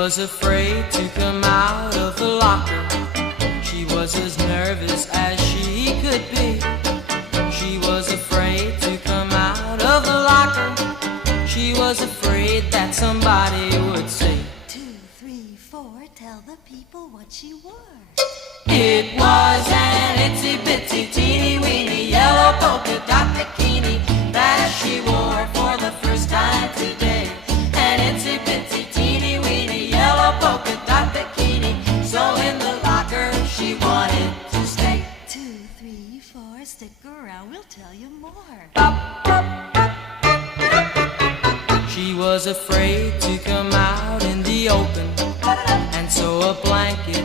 was afraid to come out of the locker. She was as nervous as she could be. She was afraid to come out of the locker. She was afraid that somebody would say, 2, 3, 4, tell the people what she wore. It was an itsy bitsy teeny weeny yellow polka dot bikini that she wore for the first time today. An itsy bitsy teeny weeny yellow polka dot bikini, so in the locker she wanted to stay. 2, 3, 4, stick around, we'll tell you more. She was afraid to come out in the open, and so a blanket